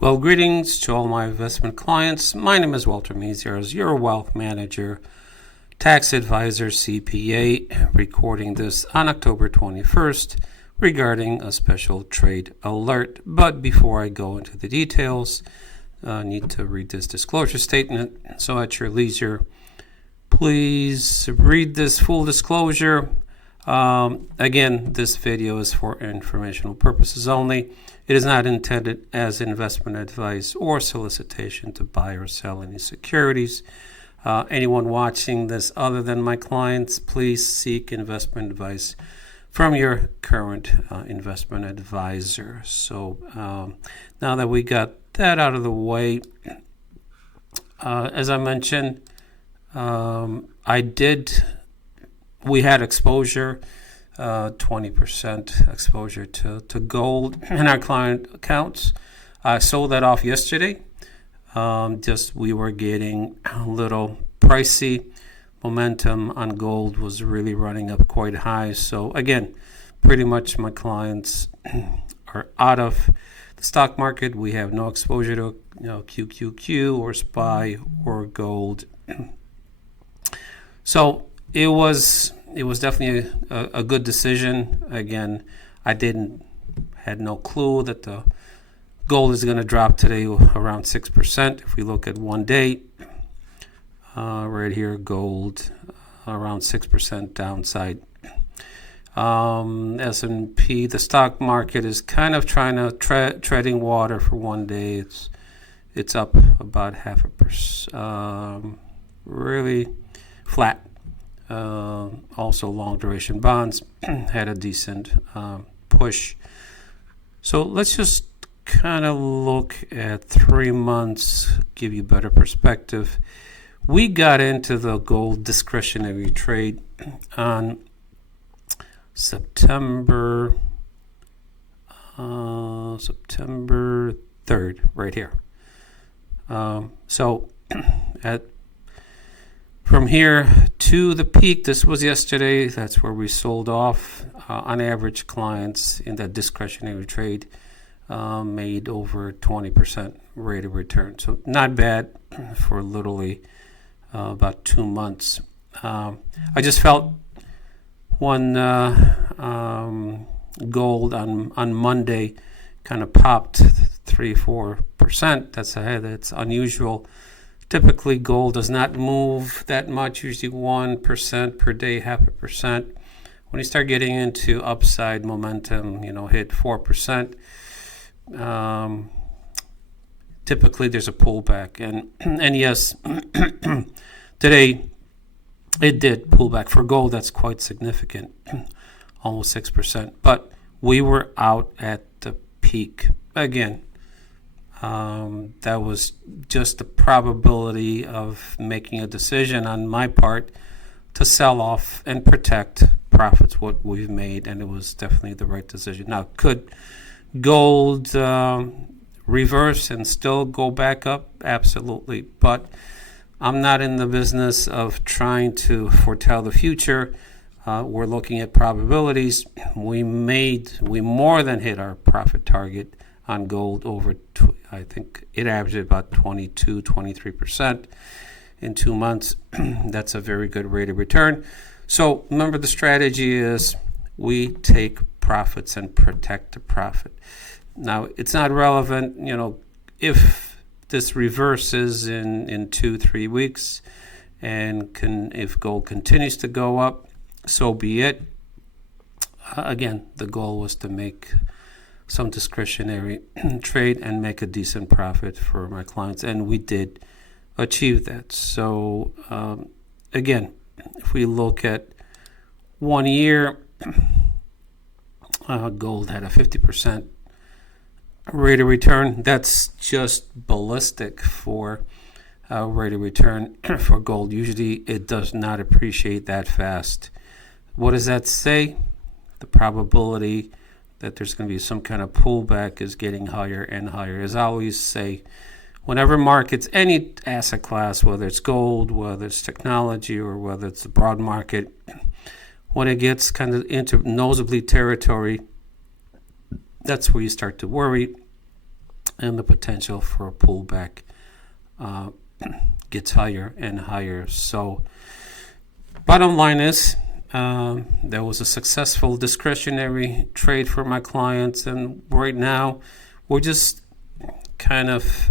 Well, greetings to all my investment clients. My name is Walter Meziers, your wealth manager, tax advisor, CPA, recording this on October 21st regarding a special trade alert. But before I go into the details, I need to read this disclosure statement. So at your leisure, please read this full disclosure. Again, this video is for informational purposes only. It is not intended as investment advice or solicitation to buy or sell any securities. Anyone watching this other than my clients, please seek investment advice from your current investment advisor. So now that we got that out of the way, as I mentioned, we had exposure, 20% exposure to gold in our client accounts. I sold that off yesterday. We were getting a little pricey. Momentum on gold was really running up quite high. So again, pretty much my clients are out of the stock market. We have no exposure to QQQ or SPY or gold. So it was definitely a good decision. Again, I had no clue that the gold is going to drop today around 6%. If we look at one day, right here, gold around 6% downside. S&P, the stock market is kind of trying to treading water for one day. It's up about 0.5%, really flat. Also long duration bonds had a decent push. So let's just kind of look at 3 months, give you better perspective. We got into the gold discretionary trade on September 3rd, right here. From here to the peak, this was yesterday, that's where we sold off. On average, clients in that discretionary trade made over 20% rate of return. So not bad for literally about 2 months. I just felt when gold on Monday kind of popped 3-4%. That's unusual. Typically, gold does not move that much, usually 1% per day, 0.5%. When you start getting into upside momentum, hit 4%, typically there's a pullback. And yes, today it did pull back. For gold, that's quite significant, almost 6%. But we were out at the peak. Again, that was just the probability of making a decision on my part to sell off and protect profits, what we've made, and it was definitely the right decision. Now, could gold reverse and still go back up? Absolutely, but I'm not in the business of trying to foretell the future. We're looking at probabilities. We more than hit our profit target on gold over, I think it averaged about 23% in 2 months. That's a very good rate of return. So remember, the strategy is we take profits and protect the profit. Now, it's not relevant, if this reverses in 2-3 weeks and if gold continues to go up, so be it. Again, the goal was to make some discretionary trade and make a decent profit for my clients, and we did achieve that. So again, if we look at 1 year, gold had a 50% rate of return. That's just ballistic for rate of return for gold. Usually it does not appreciate that fast. What does that say? The probability that there's going to be some kind of pullback is getting higher and higher. As I always say, whenever markets, any asset class, whether it's gold, whether it's technology, or whether it's the broad market, when it gets kind of into nosebleed territory, that's where you start to worry. and the potential for a pullback gets higher and higher. So bottom line is, there was a successful discretionary trade for my clients, and right now we're just kind of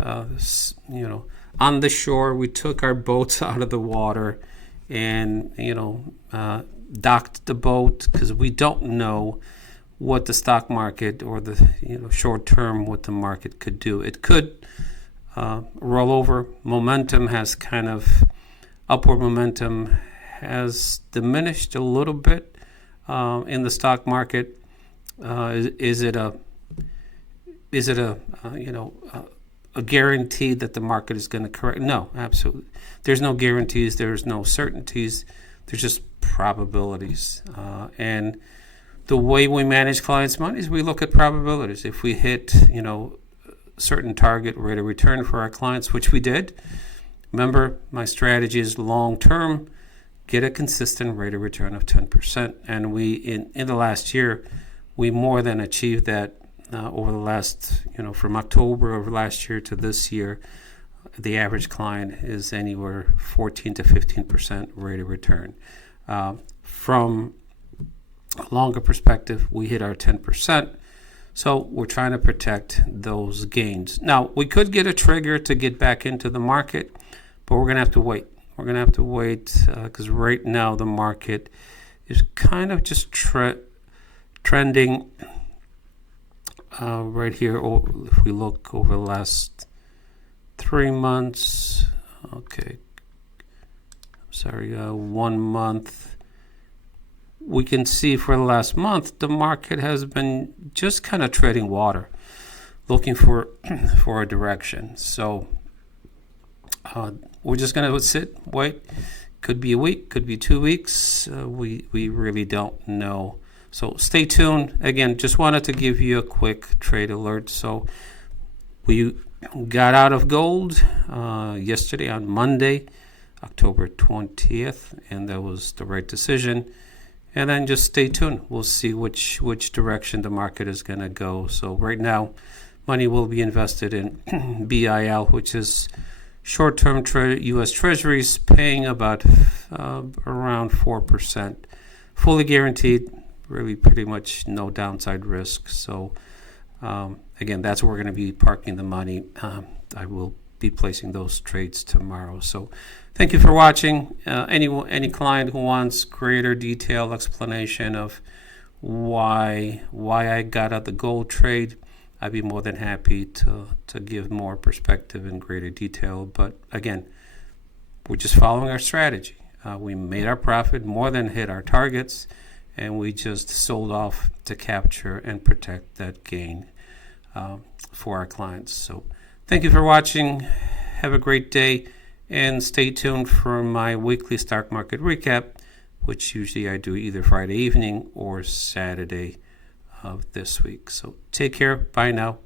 on the shore. We took our boats out of the water and docked the boat, because we don't know what the stock market or the short term what the market could do. It could roll over. Momentum has kind of upward momentum has diminished a little bit in the stock market. Is it a guarantee that the market is going to correct? No, absolutely. There's no guarantees. There's no certainties. There's just probabilities. And the way we manage clients' money is we look at probabilities. If we hit, certain target rate of return for our clients, which we did. Remember, my strategy is long-term, get a consistent rate of return of 10%. And we, in the last year, we more than achieved that over the last, from October of last year to this year. The average client is anywhere 14 to 15% rate of return. From a longer perspective, we hit our 10%. So we're trying to protect those gains. Now, we could get a trigger to get back into the market, but we're going to have to wait. We're going to have to wait because right now the market is kind of just trending right here. If we look over the last 3 months, 1 month, we can see for the last month the market has been just kind of treading water, looking for a direction. So we're just going to sit, wait. Could be a week, could be 2 weeks. We really don't know. So stay tuned. Again, just wanted to give you a quick trade alert. So we got out of gold yesterday on Monday, October 20th, and that was the right decision. And then just stay tuned. We'll see which direction the market is going to go. So right now, money will be invested in BIL, which is short-term U.S. Treasuries, paying about around 4%. Fully guaranteed, really pretty much no downside risk. So again, that's where we're going to be parking the money. I will be placing those trades tomorrow. So thank you for watching. Any client who wants greater detailed explanation of why I got out the gold trade, I'd be more than happy to give more perspective in greater detail. But again, we're just following our strategy. We made our profit, more than hit our targets, and we just sold off to capture and protect that gain for our clients. So thank you for watching. Have a great day, and stay tuned for my weekly stock market recap, which usually I do either Friday evening or Saturday of this week. So take care. Bye now.